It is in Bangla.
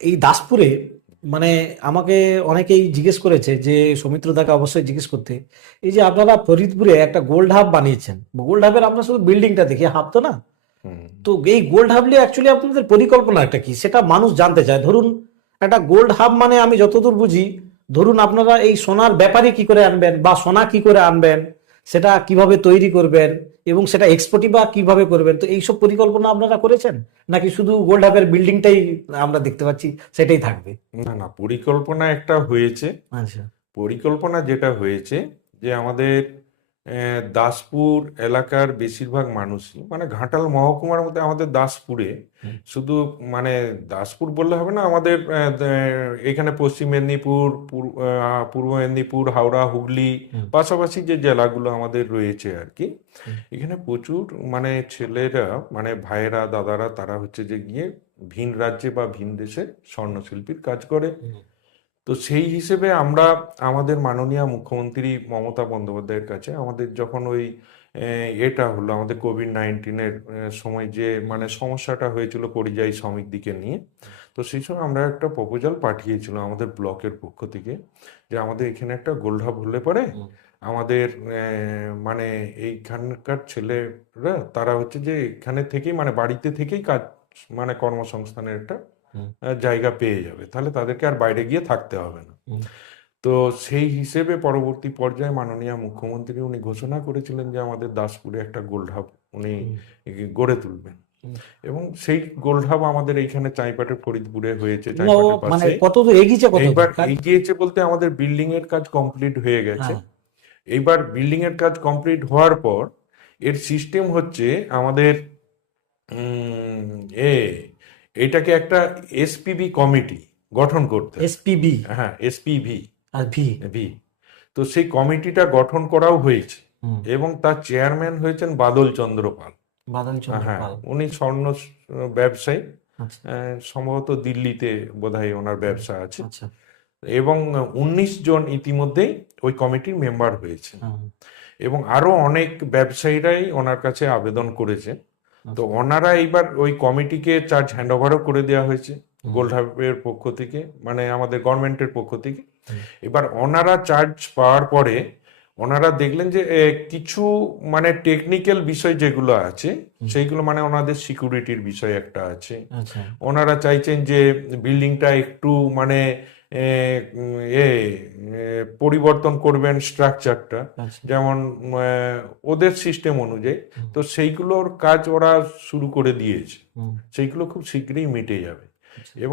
এই দাসপুরে মানে আমাকে অনেকেই জিজ্ঞেস করেছে যে সৌমিত্র দাকে অবশ্যই জিজ্ঞেস করতে, এই যে আপনারা ফরিদপুরে একটা গোল্ড হাব বানিয়েছেন, গোল্ড হাবের আমরা শুধু বিল্ডিংটা দেখি, হাব তো না। হুম। তো এই গোল্ড হাব নিয়ে অ্যাকচুয়ালি আপনাদের পরিকল্পনাটা কি, সেটা মানুষ জানতে চায়। ধরুন একটা গোল্ড হাব মানে আমি যতদূর বুঝি, ধরুন আপনারা এই সোনার ব্যাপারে কি করে আনবেন বা সোনা কি করে আনবেন, সেটা কিভাবে তৈরি করবেন এবং সেটা এক্সপোর্টই বা কিভাবে করবেন, তো এইসব পরিকল্পনা আপনারা করেছেন নাকি শুধু গোল্ড হাবের বিল্ডিংটাই আমরা দেখতে পাচ্ছি সেটাই থাকবে? না না, পরিকল্পনা একটা হয়েছে। আচ্ছা। পরিকল্পনা যেটা হয়েছে যে আমাদের দাসপুর এলাকার বেশিরভাগ মানুষই মানে ঘাটাল মহকুমার মধ্যে আমাদের দাসপুরে হুম, শুধু মানে দাসপুর বললে হবে না, আমাদের এখানে পশ্চিম মেদিনীপুর, পূর্ব মেদিনীপুর, হাওড়া, হুগলি, হুম, পাশাপাশি যে জেলাগুলো আমাদের রয়েছে আর কি, হুম, এখানে প্রচুর মানে ছেলেরা মানে ভাইয়েরা দাদারা তারা হচ্ছে যে গিয়ে ভিন রাজ্যে বা ভিন দেশে স্বর্ণশিল্পীর কাজ করে। হুম, তো সেই হিসেবে আমরা আমাদের মাননীয় মুখ্যমন্ত্রী মমতা বন্দ্যোপাধ্যায়ের কাছে আমাদের যখন ওই এটা হলো আমাদের কোভিড-19-এর সময় যে মানে সমস্যাটা হয়েছিল পরিযায়ী শ্রমিকদিকে নিয়ে, তো সেই সময় আমরা একটা প্রপোজাল পাঠিয়েছিলাম আমাদের ব্লকের পক্ষ থেকে যে আমাদের এখানে একটা গোল্ড হাব হলে পরে হুম, আমাদের মানে এইখানকার ছেলেরা তারা হচ্ছে যে এখানে থেকেই মানে বাড়িতে থেকেই কাজ মানে কর্মসংস্থানের একটা হুম, জায়গা পেয়ে যাবে, তাহলে তাদেরকে আর বাইরে গিয়ে থাকতে হবে না। হুম, তো সেই হিসেবে পরবর্তী পর্যায়ে মাননীয় মুখ্যমন্ত্রী উনি ঘোষণা করেছিলেন যে আমাদের দাসপুরে একটা গোল্ড হাব উনি হুম, গড়ে তুলবেন। হুম। এবং সেই গোল্ড হাব আমাদের এইখানে চাইপাটে ফরিদপুরে হয়েছে, না, ও চাইপাটের মানে পাশে। কত দূর এগিয়েছে, কত এইবার দূর কাজ? এগিয়েছে বলতে আমাদের বিল্ডিং এর কাজ কমপ্লিট হয়ে গেছে। হ্যাঁ। এইবার বিল্ডিং এর কাজ কমপ্লিট হওয়ার পর এর সিস্টেম হচ্ছে আমাদের উম, এ এটাকে একটা এসপিবি কমিটি গঠন করতে হবে। এসপিবি হ্যাঁ, এসপিভি, আর ভি। ভি। তো সেই কমিটিটা গঠন করাও হয়েছে হুম। এবং তার চেয়ারম্যান হয়েছেন বাদল চন্দ্র পাল। বাদল চন্দ্র হ্যাঁ, পাল। উনি স্বর্ণ ব্যবসায়ী। আচ্ছা, সম্ভবত দিল্লিতে বোধহয় ওনার ব্যবসা আছে। আচ্ছা। এবং 19 জন ইতিমধ্যেই ওই কমিটির মেম্বার হয়েছে হুম, এবং আরো অনেক ব্যবসায়ীরাই ওনার কাছে আবেদন করেছে। তো আচ্ছা। ওনারা এইবার ওই কমিটিকে চার্জ হ্যান্ডওভারও করে দেওয়া হয়েছে হুম, গোল্ড হাবের পক্ষ থেকে, মানে আমাদের গভর্নমেন্টের পক্ষ থেকে। হুম, এবার ওনারা চার্জ পাওয়ার পরে ওনারা দেখলেন যে কিছু মানে টেকনিক্যাল বিষয় যেগুলো আছে হুম, সেইগুলো মানে ওনাদের সিকিউরিটির বিষয় একটা আছে। আচ্ছা, ওনারা চাইছেন যে বিল্ডিংটা একটু মানে এ, উম, এ পরিবর্তন করবেন স্ট্রাকচারটা, আচ্ছা। যেমন ওদের সিস্টেম অনুযায়ী। হুম, তো সেইগুলোর কাজ ওরা শুরু করে দিয়েছে, হুম, সেইগুলো খুব শীঘ্রই মিটে যাবে। আচ্ছা। এবং